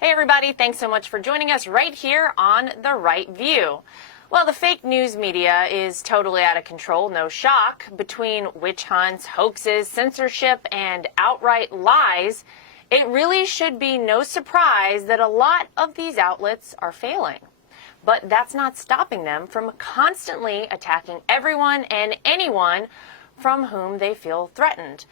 Hey everybody, thanks so much for joining us right here on The Right View. Well, the fake news media is totally out of control, no shock. Between witch hunts, hoaxes, censorship, and outright lies, it really should be no surprise that a lot of these outlets are failing. But that's not stopping them from constantly attacking everyone and anyone from whom they feel threatened.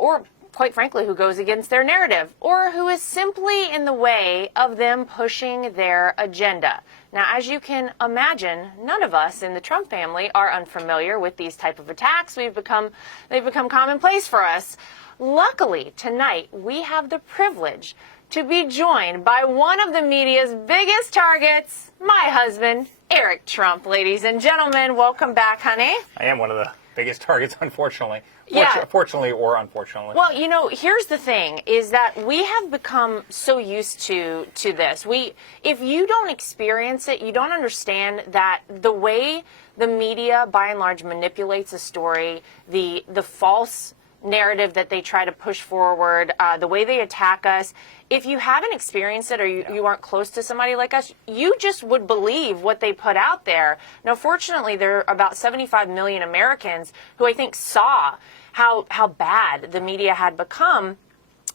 Or quite frankly, who goes against their narrative, or who is simply in the way of them pushing their agenda. Now, as you can imagine, none of us in the Trump family are unfamiliar with these type of attacks. They've become commonplace for us. Luckily, tonight, we have the privilege to be joined by one of the media's biggest targets, my husband, Eric Trump. Ladies and gentlemen, welcome back, honey. I am one of the biggest targets, unfortunately. Fortunately or unfortunately. Well, you know, here's the thing, is that we have become so used to this. If you don't experience it, you don't understand that the way the media, by and large, manipulates a story, the false narrative that they try to push forward, the way they attack us. If you haven't experienced it or you aren't close to somebody like us, you just would believe what they put out there. Now, fortunately, there are about 75 million Americans who I think saw how bad the media had become.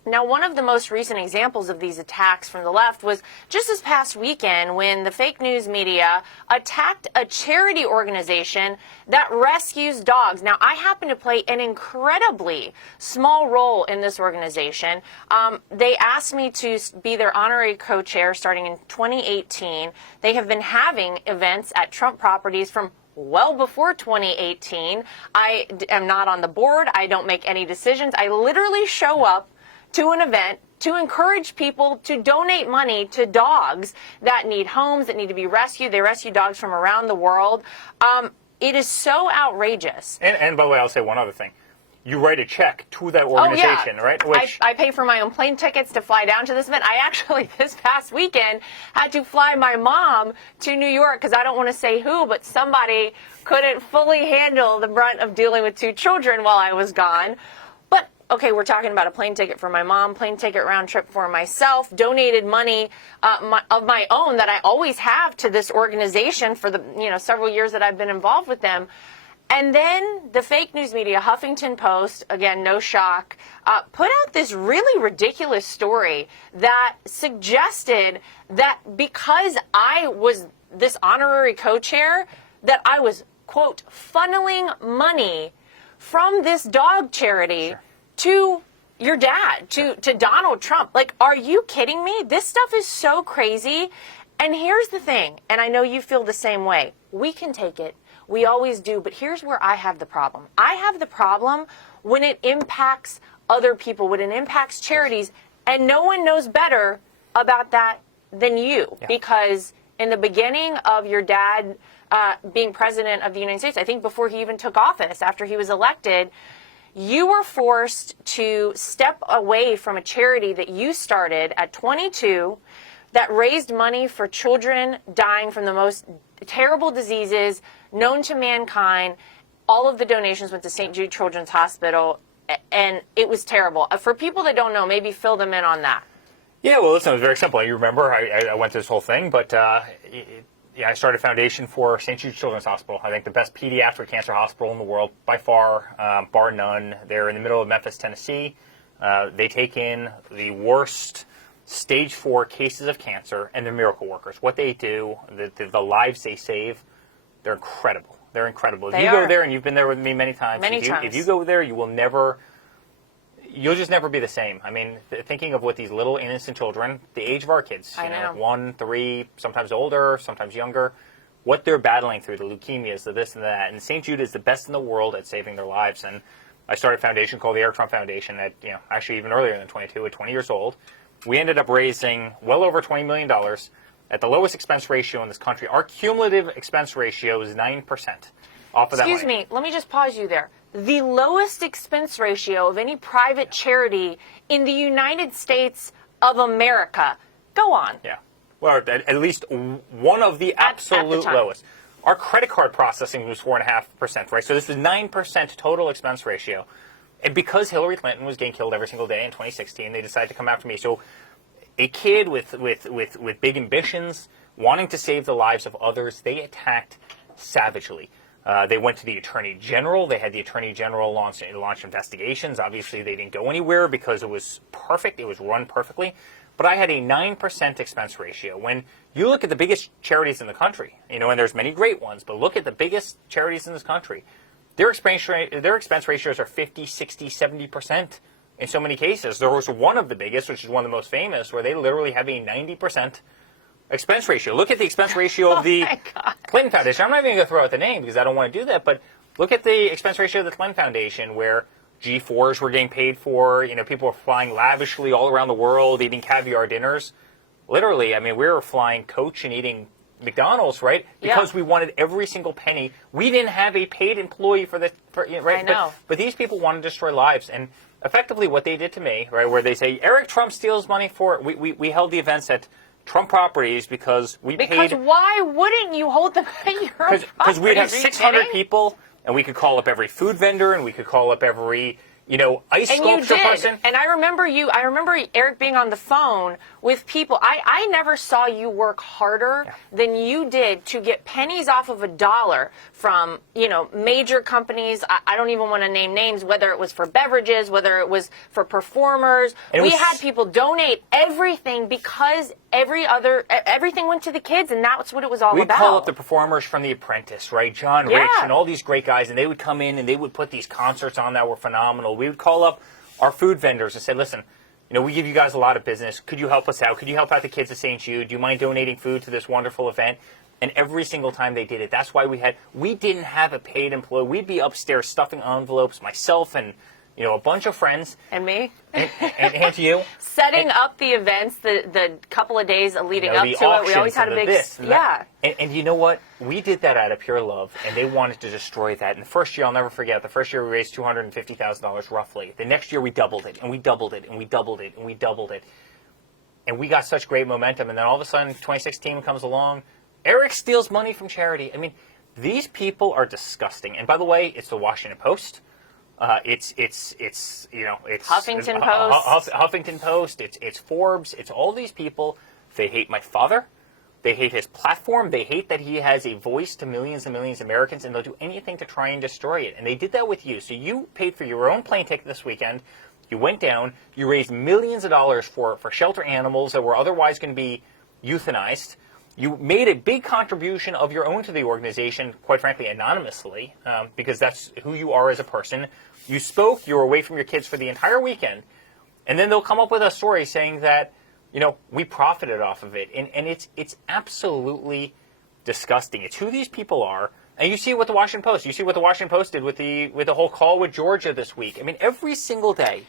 Now, one of the most recent examples of these attacks from the left was just this past weekend when the fake news media attacked a charity organization that rescues dogs. Now, I happen to play an incredibly small role in this organization. They asked me to be their honorary co-chair starting in 2018. They have been having events at Trump properties from well before 2018. I am not on the board. I don't make any decisions. I literally show up to an event to encourage people to donate money to dogs that need homes, that need to be rescued. They rescue dogs from around the world. It is so outrageous. And by the way, I'll say one other thing. You write a check to that organization, right? Which I pay for my own plane tickets to fly down to this event. I actually, this past weekend, had to fly my mom to New York because I don't want to say who, but somebody couldn't fully handle the brunt of dealing with two children while I was gone. But, okay, we're talking about a plane ticket for my mom, plane ticket round trip for myself, donated money of my own that I always have to this organization for the several years that I've been involved with them. And then the fake news media, Huffington Post, again, no shock, put out this really ridiculous story that suggested that because I was this honorary co-chair, that I was, quote, funneling money from this dog charity to your dad, to Donald Trump. Like, are you kidding me? This stuff is so crazy. And here's the thing, and I know you feel the same way. We can take it. We always do, but here's where I have the problem. I have the problem when it impacts other people, when it impacts charities, and no one knows better about that than you. Yeah. Because in the beginning of your dad being president of the United States, I think before he even took office, after he was elected, you were forced to step away from a charity that you started at 22 that raised money for children dying from the most terrible diseases known to mankind. All of the donations went to St. Jude Children's Hospital, and it was terrible. For people that don't know, maybe fill them in on that. Yeah, well, listen, it was very simple. You remember, I went through this whole thing, but I started a foundation for St. Jude Children's Hospital. I think the best pediatric cancer hospital in the world, by far, bar none. They're in the middle of Memphis, Tennessee. They take in the worst stage 4 cases of cancer, and they're miracle workers. What they do, the lives they save, they're incredible. They're incredible. If you go there, and you've been there with me many times. If you go there, you'll just never be the same. I mean, thinking of what these little innocent children, the age of our kids, 1, 3, sometimes older, sometimes younger, what they're battling through, the leukemias, the this and that. And St. Jude is the best in the world at saving their lives. And I started a foundation called the Eric Trump Foundation at, actually even earlier than 22, at 20 years old. We ended up raising well over $20 million at the lowest expense ratio in this country. Our cumulative expense ratio is 9% off of that money. Excuse me, let me just pause you there. The lowest expense ratio of any private charity in the United States of America. Go on. Yeah. Well, at least one of the absolute lowest. Our credit card processing was 4.5%, right? So this was 9% total expense ratio. And because Hillary Clinton was getting killed every single day in 2016, they decided to come after me. So a kid with big ambitions, wanting to save the lives of others, they attacked savagely. They went to the Attorney General. They had the Attorney General launch investigations. Obviously, they didn't go anywhere because it was perfect. It was run perfectly. But I had a 9% expense ratio. When you look at the biggest charities in the country, and there's many great ones, but look at the biggest charities in this country, their expense ratios are 50, 60, 70% in so many cases. There was one of the biggest, which is one of the most famous, where they literally have a 90% expense ratio. Look at the expense ratio of the Clinton Foundation. I'm not even going to throw out the name because I don't want to do that, but look at the expense ratio of the Clinton Foundation, where G4s were getting paid for. People were flying lavishly all around the world, eating caviar dinners. Literally, we were flying coach and eating McDonald's, right? Because we wanted every single penny. We didn't have a paid employee right? I know. But these people want to destroy lives. And effectively what they did to me, right, where they say, Eric Trump steals money for it. We held the events at Trump Properties because we paid... Because why wouldn't you hold them at your own properties? Because we'd have 600 people, and we could call up every food vendor, and we could call up every, ice sculpture person. And I remember Eric being on the phone with people. I never saw you work harder than you did to get pennies off of a dollar from, major companies. I don't even want to name names, whether it was for beverages, whether it was for performers. We had people donate everything because everything went to the kids, and that's what it was all about. We'd call up the performers from The Apprentice, right? John Rich and all these great guys, and they would come in and they would put these concerts on that were phenomenal. We would call up our food vendors and say, listen, we give you guys a lot of business. Could you help us out? Could you help out the kids at St. Jude? Do you mind donating food to this wonderful event? And every single time they did it. That's why we didn't have a paid employee. We'd be upstairs stuffing envelopes, myself and a bunch of friends. And me. And you. Setting up the events the couple of days leading up to it. We always had a big... And you know what? We did that out of pure love, and they wanted to destroy that. And the first year, I'll never forget, the first year we raised $250,000 roughly. The next year we doubled it, and we doubled it, and we doubled it, and we doubled it. And we got such great momentum, and then all of a sudden 2016 comes along. Eric steals money from charity. These people are disgusting. And by the way, it's the Washington Post. It's Huffington Post. Huffington Post. It's Forbes. It's all these people. They hate my father. They hate his platform. They hate that he has a voice to millions and millions of Americans, and they'll do anything to try and destroy it. And they did that with you. So you paid for your own plane ticket this weekend. You went down. You raised millions of dollars for shelter animals that were otherwise going to be euthanized. You made a big contribution of your own to the organization, quite frankly, anonymously, because that's who you are as a person. You spoke. You were away from your kids for the entire weekend. And then they'll come up with a story saying that, we profited off of it. And it's absolutely disgusting. It's who these people are. And you see what the Washington Post, did with the whole call with Georgia this week. Every single day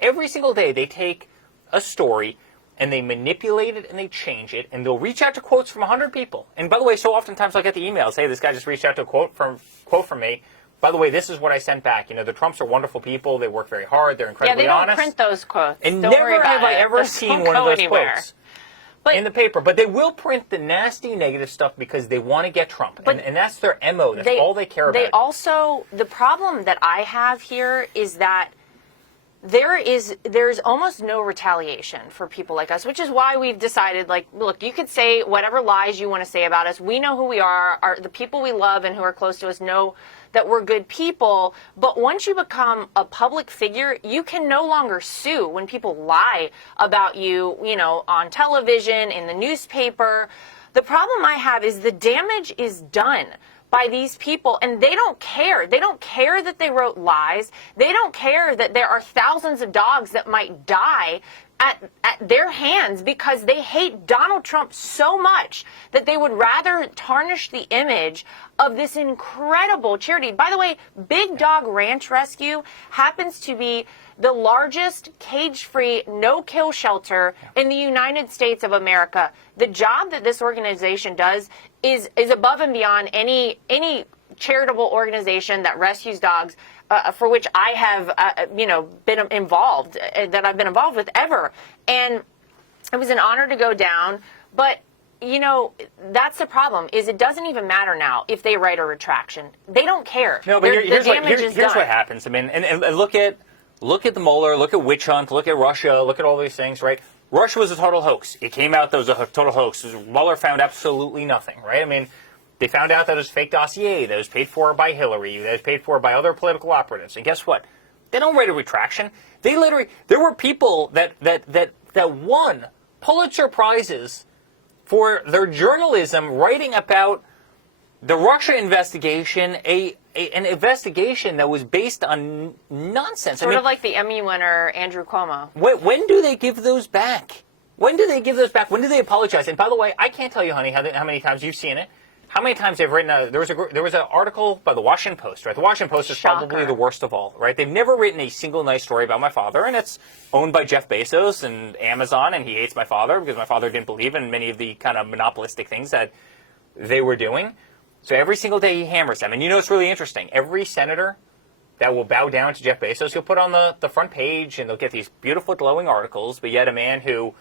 they take a story and they manipulate it and they change it, and they'll reach out to quotes from 100 people. And by the way, so oftentimes I'll get the emails, hey, this guy just reached out to a quote from me. By the way, this is what I sent back. The Trumps are wonderful people. They work very hard. They're incredibly honest. Yeah, they don't print those quotes. And don't never have I ever seen one of those quotes in the paper. But they will print the nasty, negative stuff because they want to get Trump. And that's their MO. That's all they care about. The problem that I have here is that there's almost no retaliation for people like us, which is why we've decided, look, you could say whatever lies you want to say about us. We know who we are. The people we love and who are close to us know that we're good people. But once you become a public figure, you can no longer sue when people lie about you, on television, in the newspaper. The problem I have is the damage is done by these people, and they don't care. They don't care that they wrote lies. They don't care that there are thousands of dogs that might die at their hands because they hate Donald Trump so much that they would rather tarnish the image of this incredible charity. By the way, Big Dog Ranch Rescue happens to be the largest cage-free, no-kill shelter in the United States of America. The job that this organization does is above and beyond any charitable organization that rescues dogs, for which I have, been involved, that I've been involved with ever. And it was an honor to go down, but that's the problem, is it doesn't even matter now if they write a retraction. They don't care. No, but here's what happens. And look at the Mueller, look at witch hunt, look at Russia, look at all these things, right? Russia was a total hoax. It came out that was a total hoax. Mueller found absolutely nothing, right? I mean, they found out that it was a fake dossier, that it was paid for by Hillary, that it was paid for by other political operatives. And guess what? They don't write a retraction. They literally, there were people that won Pulitzer Prizes for their journalism writing about the Russia investigation, an investigation that was based on nonsense. Sort of like the Emmy winner, Andrew Cuomo. When do they give those back? When do they give those back? When do they apologize? And by the way, I can't tell you, honey, how many times you've seen it. How many times they've written there was an article by the Washington Post, right? The Washington Post is probably the worst of all, right? They've never written a single nice story about my father, and it's owned by Jeff Bezos and Amazon, and he hates my father because my father didn't believe in many of the kind of monopolistic things that they were doing. So every single day he hammers them. And you know it's really interesting. Every senator that will bow down to Jeff Bezos, he'll put on the front page, and they'll get these beautiful glowing articles, but yet a man who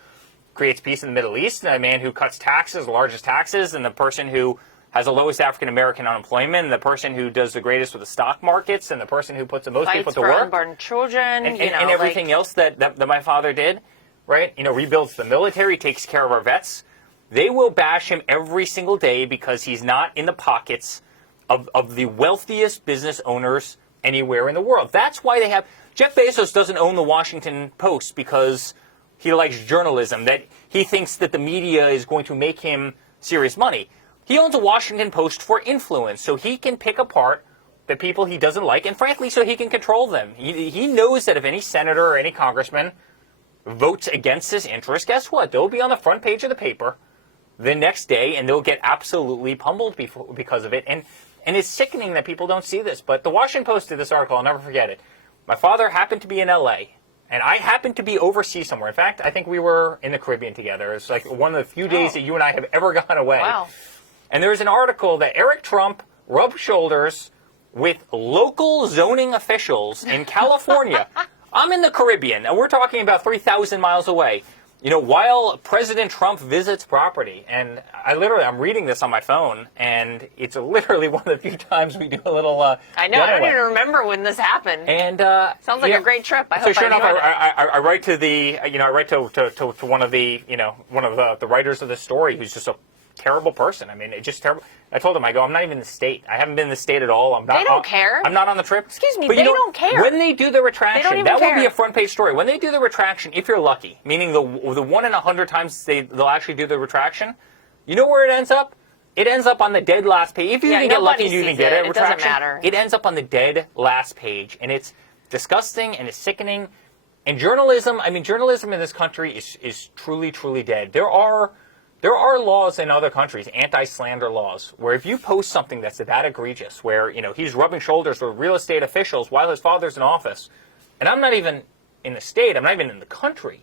creates peace in the Middle East, and a man who cuts taxes, the largest taxes, and the person who has the lowest African-American unemployment, and the person who does the greatest with the stock markets, and the person who puts the most people to work. Fights for unborn children. And everything else that my father did, right? You know, rebuilds the military, takes care of our vets. They will bash him every single day because he's not in the pockets of the wealthiest business owners anywhere in the world. That's why they have... Jeff Bezos doesn't own the Washington Post because he likes journalism, that he thinks that the media is going to make him serious money. He owns a Washington Post for influence, so he can pick apart the people he doesn't like, and frankly, so he can control them. He knows that if any senator or any congressman votes against his interest, guess what? They'll be on the front page of the paper the next day, and they'll get absolutely pummeled because of it. And it's sickening that people don't see this. But the Washington Post did this article. I'll never forget it. My father happened to be in L.A., and I happened to be overseas somewhere. In fact, I think we were in the Caribbean together. It's like one of the few days that you and I have ever gone away. Wow. And there was an article that Eric Trump rubbed shoulders with local zoning officials in California. I'm in the Caribbean, and we're talking about 3,000 miles away. You know, while President Trump visits property, and I'm reading this on my phone, and it's literally one of the few times we do a little I know, I don't even remember when this happened. And sounds like a great trip. I hope sure I enough, enjoyed it. I write to to one of the writers of the story, who's just a terrible person. I mean, it's just terrible. I told him, I go, I'm not even in the state. I haven't been in the state at all. They don't care. I'm not on the trip. Excuse me, they don't care. When they do the retraction, that will be a front page story. When they do the retraction, if you're lucky, meaning the 1 in 100 times they'll actually do the retraction, you know where it ends up? It ends up on the dead last page. If you even get lucky and you even get a retraction, it doesn't matter. It ends up on the dead last page, and it's disgusting and it's sickening. And journalism in this country is truly, truly dead. There are laws in other countries, anti-slander laws, where if you post something that's that egregious, where, you know, he's rubbing shoulders with real estate officials while his father's in office, and I'm not even in the state, I'm not even in the country.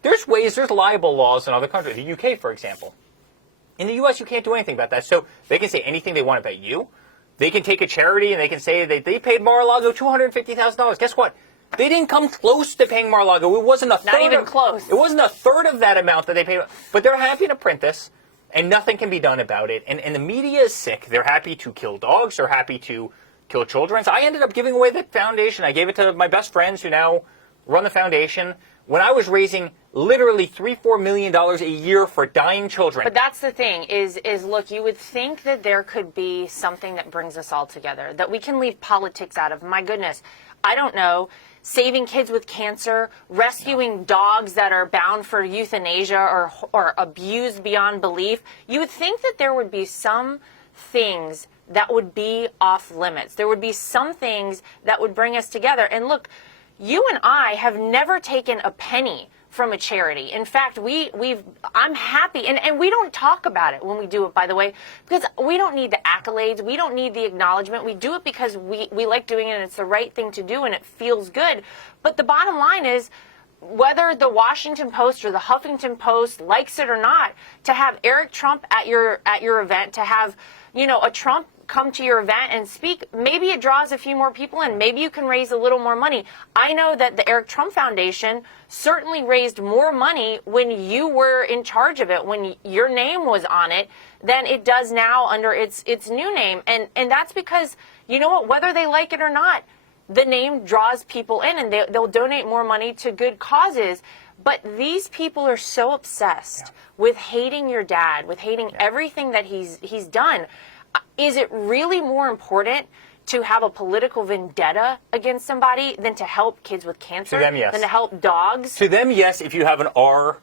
There's libel laws in other countries. The UK, for example. In the US, you can't do anything about that. So they can say anything they want about you. They can take a charity and they can say that they paid Mar-a-Lago $250,000. Guess what? They didn't come close to paying Mar-a-Lago. It wasn't a third. Not even close. It wasn't a third of that amount that they paid. But they're happy to print this, and nothing can be done about it. And the media is sick. They're happy to kill dogs. They're happy to kill children. So I ended up giving away the foundation. I gave it to my best friends who now run the foundation. When I was raising literally $3-4 million a year for dying children. But that's the thing, is look, you would think that there could be something that brings us all together, that we can leave politics out of. My goodness, I don't know. Saving kids with cancer, rescuing dogs that are bound for euthanasia or abused beyond belief. You would think that there would be some things that would be off limits. There would be some things that would bring us together. And look, you and I have never taken a penny from a charity. In fact, I'm happy, and we don't talk about it when we do it, by the way, because we don't need the accolades, we don't need the acknowledgement. We do it because we like doing it, and it's the right thing to do, and it feels good. But the bottom line is, whether the Washington Post or the Huffington Post likes it or not, to have Eric Trump at your event, to have, you know, a Trump come to your event and speak, maybe it draws a few more people in. Maybe you can raise a little more money. I know that the Eric Trump Foundation certainly raised more money when you were in charge of it, when your name was on it, than it does now under its new name. And that's because, you know what, whether they like it or not, the name draws people in, and they'll donate more money to good causes. But these people are so obsessed with hating your dad, with hating everything that he's done. Is it really more important to have a political vendetta against somebody than to help kids with cancer? To them, yes. Than to help dogs? To them, yes, if you have an R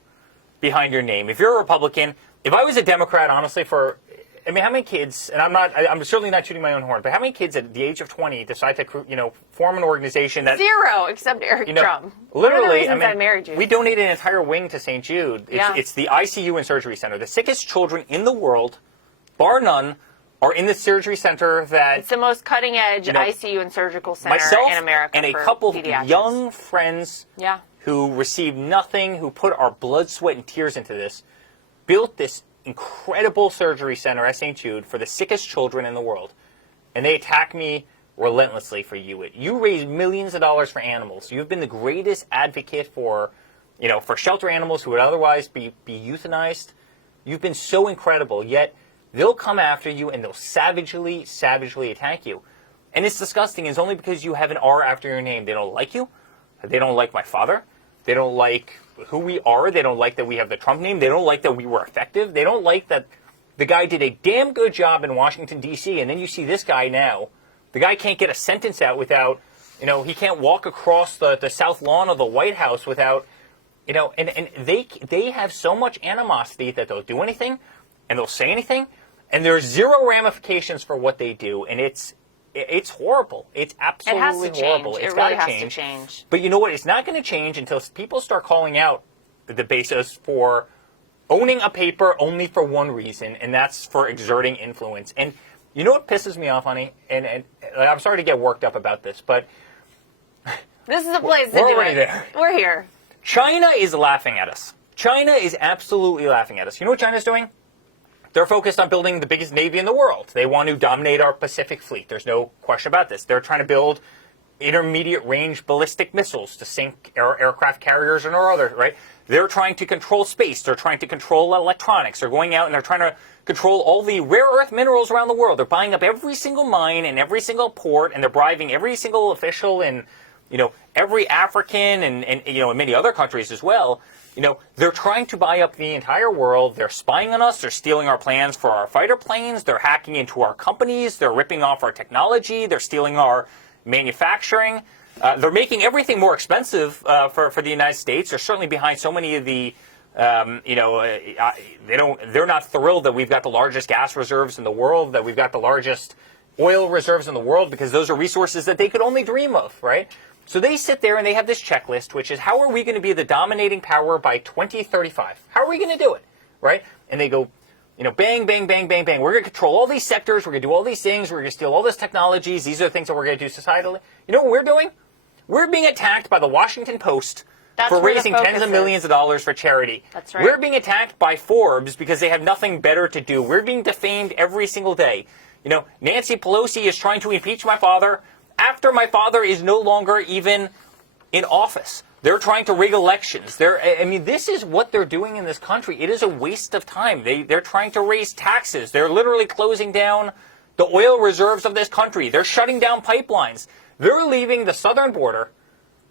behind your name. If you're a Republican, if I was a Democrat, honestly, I mean, how many kids, and I'm certainly not shooting my own horn, but how many kids at the age of 20 decide to, form an organization that... Zero, except Eric Trump. Literally, I married you. We donated an entire wing to St. Jude. It's the ICU and surgery center. The sickest children in the world, bar none, are in the surgery center that... It's the most cutting-edge ICU and surgical center in America and a for couple pediatrics. of young friends who received nothing, who put our blood, sweat, and tears into this, built this incredible surgery center at St. Jude for the sickest children in the world. And they attack me relentlessly for you. You raise millions of dollars for animals. You've been the greatest advocate for shelter animals who would otherwise be euthanized. You've been so incredible, yet they'll come after you and they'll savagely attack you. And it's disgusting. It's only because you have an R after your name. They don't like you. They don't like my father. They don't like who we are. They don't like that we have the Trump name. They don't like that we were effective. They don't like that the guy did a damn good job in Washington, D.C., and then you see this guy now. The guy can't get a sentence out without, he can't walk across the south lawn of the White House without, and they have so much animosity that they'll do anything and they'll say anything, and there's zero ramifications for what they do, and it's horrible. It's absolutely horrible. It really has to change. But you know what? It's not going to change until people start calling out the basis for owning a paper only for one reason, and that's for exerting influence. And you know what pisses me off, honey? And I'm sorry to get worked up about this, but this is a place to we're do already it. there. We're here. China is laughing at us. China is absolutely laughing at us. You know what China's doing? They're focused on building the biggest navy in the world. They want to dominate our Pacific fleet. There's no question about this. They're trying to build intermediate range ballistic missiles to sink aircraft carriers and other, right? They're trying to control space. They're trying to control electronics. They're going out and they're trying to control all the rare earth minerals around the world. They're buying up every single mine and every single port, and they're bribing every single official in, every African and in many other countries as well. They're trying to buy up the entire world. They're spying on us. They're stealing our plans for our fighter planes. They're hacking into our companies. They're ripping off our technology. They're stealing our manufacturing. They're making everything more expensive for the United States. They're certainly behind so many of the, they're not thrilled that we've got the largest gas reserves in the world, that we've got the largest oil reserves in the world, because those are resources that they could only dream of, right? So they sit there and they have this checklist, which is, how are we going to be the dominating power by 2035? How are we going to do it, right? And they go, bang, bang, bang, bang, bang. We're going to control all these sectors. We're going to do all these things. We're going to steal all these technologies. These are the things that we're going to do societally. You know what we're doing? We're being attacked by the Washington Post for raising tens of millions of dollars for charity. That's right. We're being attacked by Forbes because they have nothing better to do. We're being defamed every single day. Nancy Pelosi is trying to impeach my father after my father is no longer even in office. They're trying to rig elections. This is what they're doing in this country. It is a waste of time. They're trying to raise taxes. They're literally closing down the oil reserves of this country. They're shutting down pipelines. They're leaving the southern border,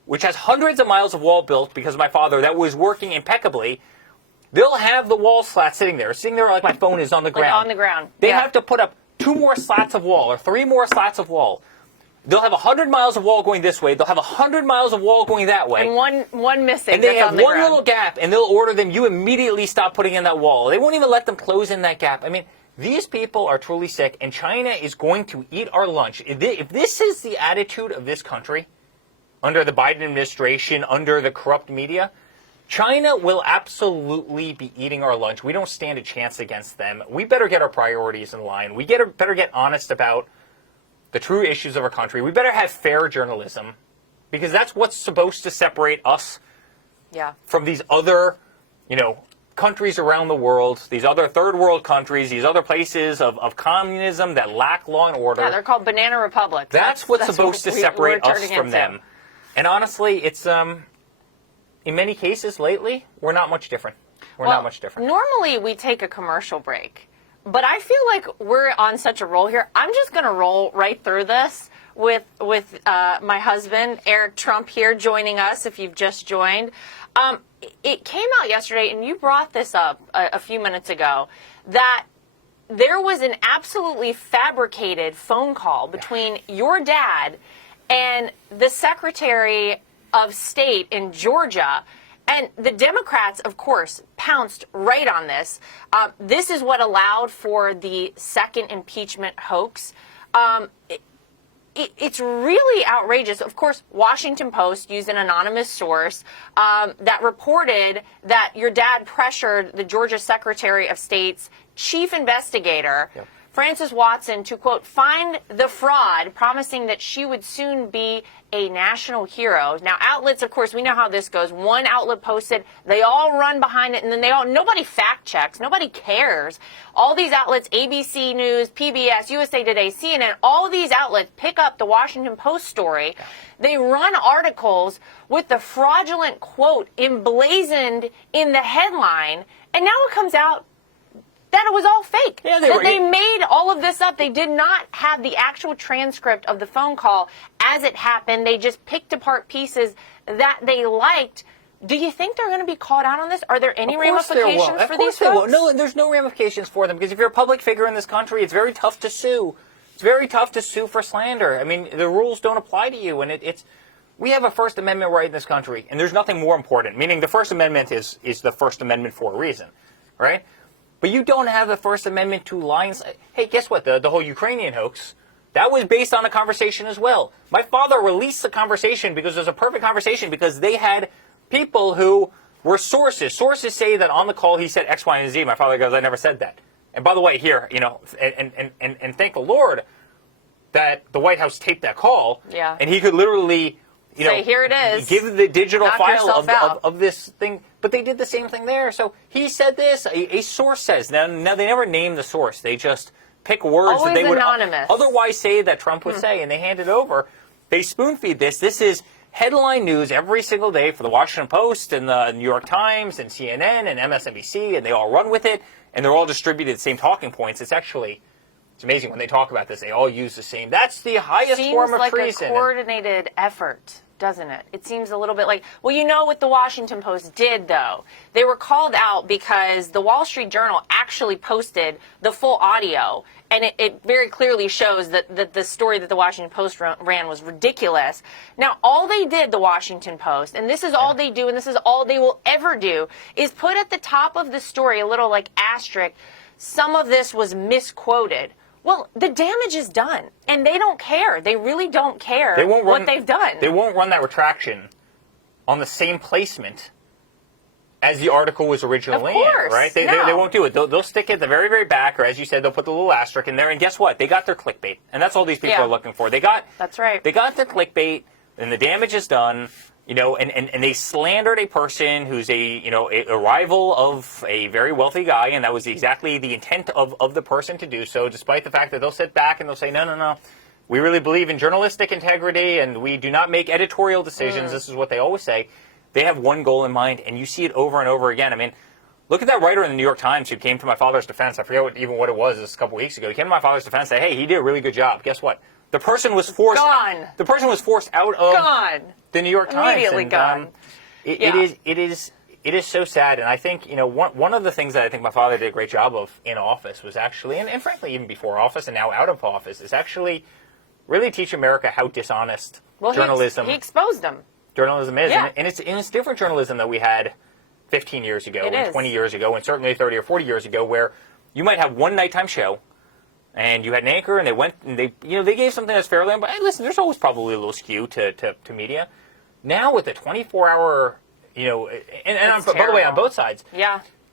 which has hundreds of miles of wall built because of my father, that was working impeccably. They'll have the wall slats sitting there like my phone is on the ground. Like on the ground. They have to put up 2 more slats of wall or 3 more slats of wall. They'll have 100 miles of wall going this way. They'll have 100 miles of wall going that way. And one missing. And they that's have on the one ground. little gap, and they'll order them, you immediately stop putting in that wall. They won't even let them close in that gap. These people are truly sick, and China is going to eat our lunch. If this is the attitude of this country, under the Biden administration, under the corrupt media, China will absolutely be eating our lunch. We don't stand a chance against them. We better get our priorities in line. We better get honest about the true issues of our country. We better have fair journalism, because that's what's supposed to separate us from these other, countries around the world, these other third world countries, these other places of communism that lack law and order. Yeah, they're called banana republics. That's what's supposed to separate us from them. And honestly, it's in many cases lately, we're not much different. We're not much different. Normally, we take a commercial break. But I feel like we're on such a roll here. I'm just going to roll right through this with my husband, Eric Trump, here joining us, if you've just joined. it came out yesterday, and you brought this up a few minutes ago, that there was an absolutely fabricated phone call between your dad and the Secretary of State in Georgia. And the Democrats, of course, pounced right on this. This is what allowed for the second impeachment hoax. It's really outrageous. Of course, Washington Post used an anonymous source that reported that your dad pressured the Georgia Secretary of State's chief investigator, Frances Watson, to, quote, find the fraud, promising that she would soon be a national hero. Now, outlets, of course, we know how this goes. One outlet posted, they all run behind it, and then nobody fact checks, nobody cares. All these outlets, ABC News, PBS, USA Today, CNN, all these outlets pick up the Washington Post story. They run articles with the fraudulent quote emblazoned in the headline, and now it comes out that it was all fake. Yeah, they made all of this up. They did not have the actual transcript of the phone call as it happened. They just picked apart pieces that they liked. Do you think they're going to be called out on this? Are there any ramifications for these folks? No, there's no ramifications for them, because if you're a public figure in this country, it's very tough to sue. It's very tough to sue for slander. I mean, the rules don't apply to you, and we have a First Amendment right in this country, and there's nothing more important. Meaning, the First Amendment is the First Amendment for a reason, right? But you don't have the First Amendment to lie and say, hey, guess what? The whole Ukrainian hoax, that was based on a conversation as well. My father released the conversation because it was a perfect conversation, because they had people who were sources. Sources say that on the call he said X, Y, and Z. My father goes, I never said that. And by the way, here, and thank the Lord that the White House taped that call. Yeah. And he could literally, say, here it is. Give the digital Knock file of this thing. But they did the same thing there. So he said this, a source says. Now they never name the source. They just pick words Always that they would anonymous. otherwise say that Trump would say, and they hand it over. They spoon feed this. This is headline news every single day for the Washington Post and the New York Times and CNN and MSNBC, and they all run with it, and they're all distributed the same talking points. It's amazing when they talk about this. They all use the same. That's the highest form of treason. Seems like a coordinated effort, doesn't it? It seems a little bit like, well, you know what the Washington Post did, though? They were called out because the Wall Street Journal actually posted the full audio, and it very clearly shows that the story that the Washington Post ran was ridiculous. Now, all they did, the Washington Post, and this is all they do, and this is all they will ever do, is put at the top of the story a little like asterisk, some of this was misquoted. Well, the damage is done, and they don't care. They really don't care what they've done. They won't run that retraction on the same placement as the article was originally in, right? They won't do it. They'll stick it at the very, very back, or as you said, they'll put the little asterisk in there, and guess what? They got their clickbait, and that's all these people are looking for. That's right. They got their clickbait, and the damage is done. And they slandered a person who's a rival of a very wealthy guy, and that was exactly the intent of the person to do so, despite the fact that they'll sit back and they'll say, no, we really believe in journalistic integrity, and we do not make editorial decisions. This is what they always say. They have one goal in mind, and you see it over and over again. I mean, look at that writer in the New York Times who came to my father's defense. I forget what it was a couple weeks ago. He came to my father's defense and said, hey, he did a really good job. Guess what? The person was forced. Gone. The person was forced out of the New York Times. Immediately gone. It is so sad, and I think one of the things that I think my father did a great job of in office was actually, and frankly even before office and now out of office, is actually really teach America how dishonest journalism. He exposed them. Journalism is, and it's different journalism that we had 15 years ago, and 20 years ago, and certainly 30 or 40 years ago, where you might have one nighttime show. And you had an anchor, and they went, and they gave something that's fairly, but hey, listen, there's always probably a little skew to media. Now with the 24-hour, and by the way, on both sides,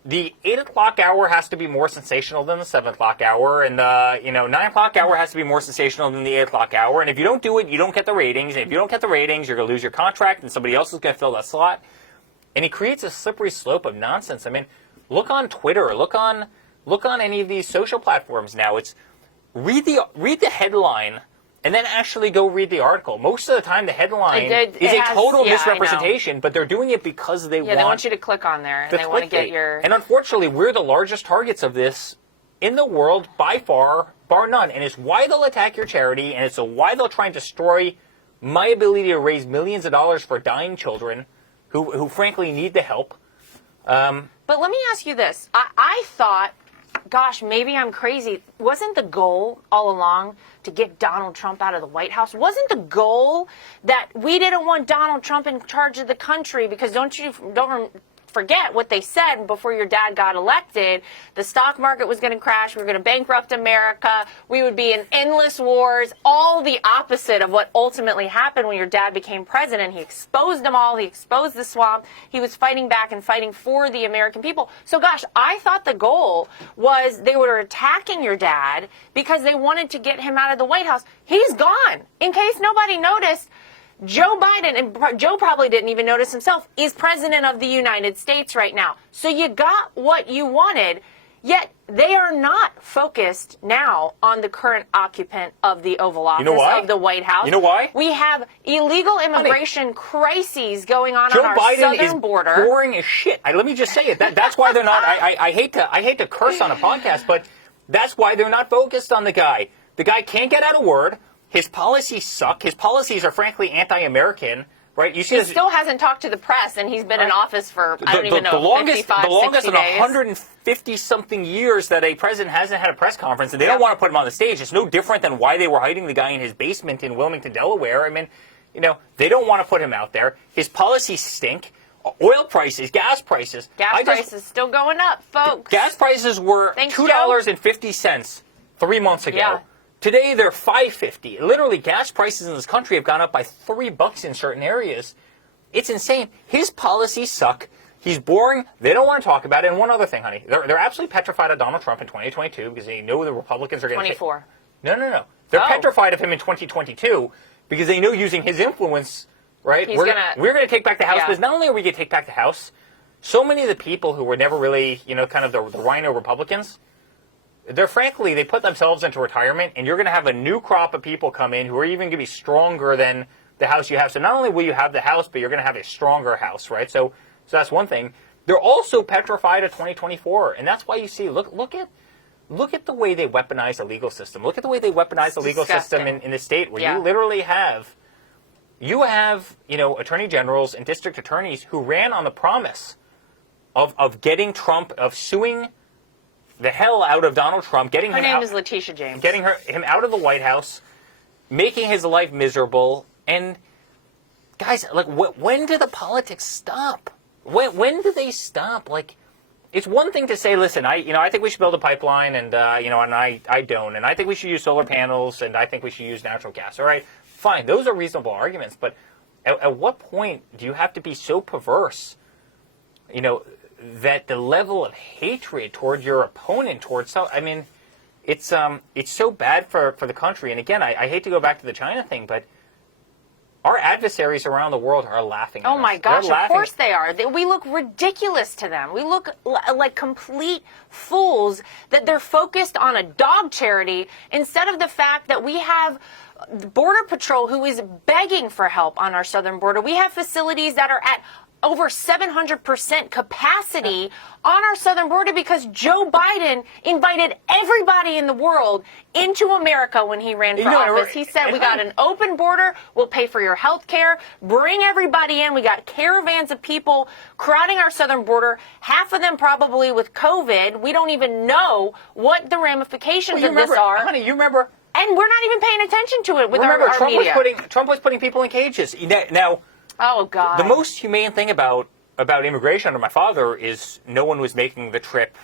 the 8 o'clock hour has to be more sensational than the 7 o'clock hour, and the 9 o'clock hour has to be more sensational than the 8 o'clock hour. And if you don't do it, you don't get the ratings. And if you don't get the ratings, you're going to lose your contract, and somebody else is going to fill that slot. And he creates a slippery slope of nonsense. I mean, look on Twitter, look on any of these social platforms now. It's read the headline and then actually go read the article. Most of the time, the headline is a total misrepresentation, but they're doing it because they want you to click on there, and they want to get your... And unfortunately, we're the largest targets of this in the world by far, bar none. And it's why they'll attack your charity, and it's why they'll try and destroy my ability to raise millions of dollars for dying children who frankly need the help. But let me ask you this. I thought, gosh, maybe I'm crazy. Wasn't the goal all along to get Donald Trump out of the White House? Wasn't the goal that we didn't want Donald Trump in charge of the country? Because don't forget what they said before your dad got elected. The stock market was going to crash. We were going to bankrupt America. We would be in endless wars. All the opposite of what ultimately happened when your dad became president. He exposed them all. He exposed the swamp. He was fighting back and fighting for the American people. So, gosh, I thought the goal was they were attacking your dad because they wanted to get him out of the White House. He's gone. In case nobody noticed, Joe Biden, and Joe probably didn't even notice himself, is president of the United States right now. So you got what you wanted, yet they are not focused now on the current occupant of the Oval Office of the White House. You know why? We have illegal immigration crises going on Joe our Biden southern is border. boring as shit. Let me just say it. That's why they're not. I hate to curse on a podcast, but that's why they're not focused on the guy. The guy can't get out a word. His policies suck. His policies are frankly anti-American, right? You see, he still hasn't talked to the press, and he's been in office for, I don't even know, 55, the longest 60 in days. 150-something years that a president hasn't had a press conference, and they don't want to put him on the stage. It's no different than why they were hiding the guy in his basement in Wilmington, Delaware. I mean, they don't want to put him out there. His policies stink. Oil prices, gas prices. Gas prices still going up, folks. Gas prices were $2.50 3 months ago. Yeah. Today they're $5.50. Literally, gas prices in this country have gone up by $3 in certain areas. It's insane. His policies suck. He's boring. They don't want to talk about it. And one other thing, honey, they're absolutely petrified of Donald Trump in 2022 because they know the Republicans are going to 24. No. They're petrified of him in 2022 because they know using his influence, right? We're going to take back the House. Because not only are we going to take back the House, so many of the people who were never really, kind of the rhino Republicans, they put themselves into retirement, and you're going to have a new crop of people come in who are even going to be stronger than the House you have. So not only will you have the House, but you're going to have a stronger House, right? So that's one thing. They're also petrified of 2024, and that's why you see, look at the way they weaponize the legal system. Look at the way they weaponize the legal system in the state where you literally have, attorney generals and district attorneys who ran on the promise of getting Trump, of suing the hell out of Donald Trump, getting Her him name out, is Letitia James. Getting him out of the White House, making his life miserable. And guys, when do the politics stop? When do they stop? It's one thing to say, listen, I think we should build a pipeline, and and I don't, and I think we should use solar panels, and I think we should use natural gas. All right, fine, those are reasonable arguments, but at what point do you have to be so perverse, that the level of hatred toward your opponent, it's so bad for the country. And again, I hate to go back to the China thing, but our adversaries around the world are laughing at us. Oh my gosh, of course they are. We look ridiculous to them. We look like complete fools that they're focused on a dog charity instead of the fact that we have Border Patrol who is begging for help on our southern border. We have facilities that are at over 700% capacity on our southern border because Joe Biden invited everybody in the world into America when he ran for office. He said, we got an open border, we'll pay for your health care, bring everybody in. We got caravans of people crowding our southern border, half of them probably with COVID. We don't even know what the ramifications of this are. Honey, you remember... And we're not even paying attention to it with our media. Trump was putting people in cages. Now... Oh, God. The most humane thing about immigration under my father is no one was making the trip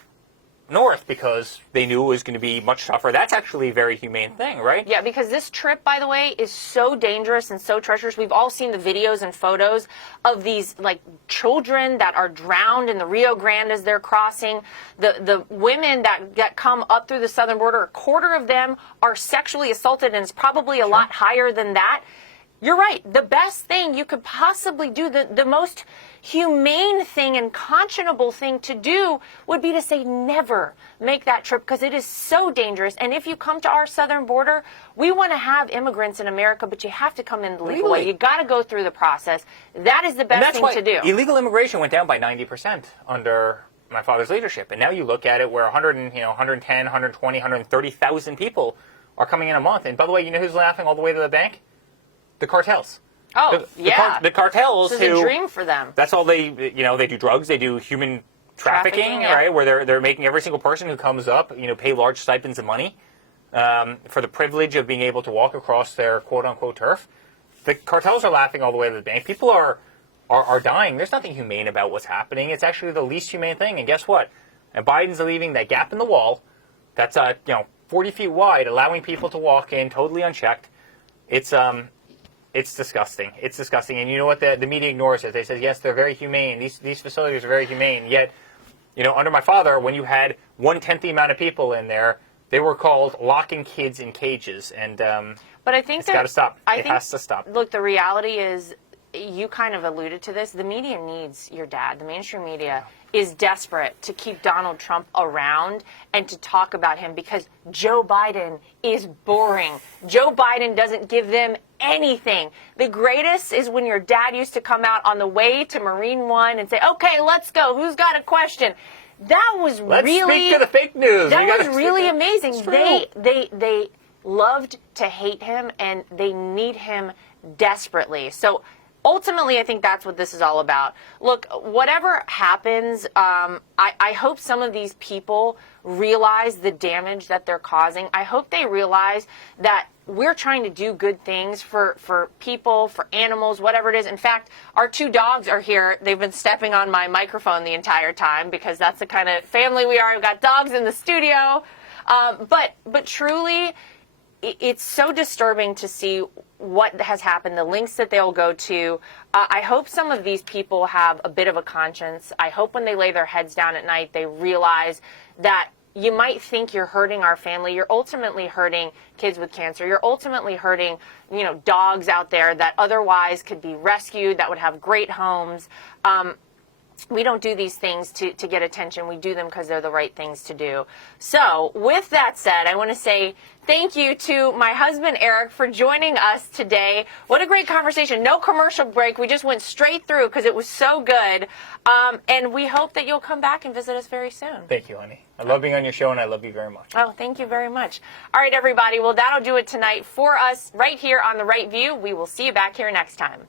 north because they knew it was going to be much tougher. That's actually a very humane thing, right? Yeah, because this trip, by the way, is so dangerous and so treacherous. We've all seen the videos and photos of these, children that are drowned in the Rio Grande as they're crossing. The women that come up through the southern border, a quarter of them are sexually assaulted, and it's probably a lot higher than that. You're right. The best thing you could possibly do, the most humane thing and conscionable thing to do would be to say never make that trip because it is so dangerous. And if you come to our southern border, we want to have immigrants in America, but you have to come in the legal way. You got to go through the process. That is the best thing to do. Illegal immigration went down by 90% under my father's leadership. And now you look at it where 110, 120, 130,000 people are coming in a month. And by the way, you know who's laughing all the way to the bank? The cartels. Oh, yeah. The cartels This is a dream for them. That's all they do drugs, they do human trafficking, yeah. right? Where they're making every single person who comes up, pay large stipends of money for the privilege of being able to walk across their quote unquote turf. The cartels are laughing all the way to the bank. People are dying. There's nothing humane about what's happening. It's actually the least humane thing. And guess what? And Biden's leaving that gap in the wall that's 40 feet wide, allowing people to walk in totally unchecked. It's disgusting. It's disgusting. And you know what? The media ignores it. They say, yes, they're very humane. These facilities are very humane. Yet, under my father, when you had 1/10 the amount of people in there, they were called locking kids in cages. And but I think it's got to stop. It has to stop. Look, the reality is, you kind of alluded to this. The media needs your dad. The mainstream media is desperate to keep Donald Trump around and to talk about him because Joe Biden is boring. Joe Biden doesn't give them anything. The greatest is when your dad used to come out on the way to Marine One and say, okay, let's go. Who's got a question? That was Let's really... speak to the fake news. That was really amazing. They loved to hate him, and they need him desperately. So ultimately, I think that's what this is all about. Look, whatever happens, I hope some of these people realize the damage that they're causing. I hope they realize that we're trying to do good things for people, for animals, whatever it is. In fact, our 2 dogs are here. They've been stepping on my microphone the entire time because that's the kind of family we are. We've got dogs in the studio. But truly, it's so disturbing to see what has happened, the lengths that they'll go to. I hope some of these people have a bit of a conscience. I hope when they lay their heads down at night, they realize that you might think you're hurting our family. You're ultimately hurting kids with cancer. You're ultimately hurting, dogs out there that otherwise could be rescued, that would have great homes. We don't do these things to get attention. We do them because they're the right things to do. So with that said, I want to say thank you to my husband, Eric, for joining us today. What a great conversation. No commercial break. We just went straight through because it was so good. And we hope that you'll come back and visit us very soon. Thank you, honey. I love being on your show, and I love you very much. Oh, thank you very much. All right, everybody. Well, that'll do it tonight for us right here on The Right View. We will see you back here next time.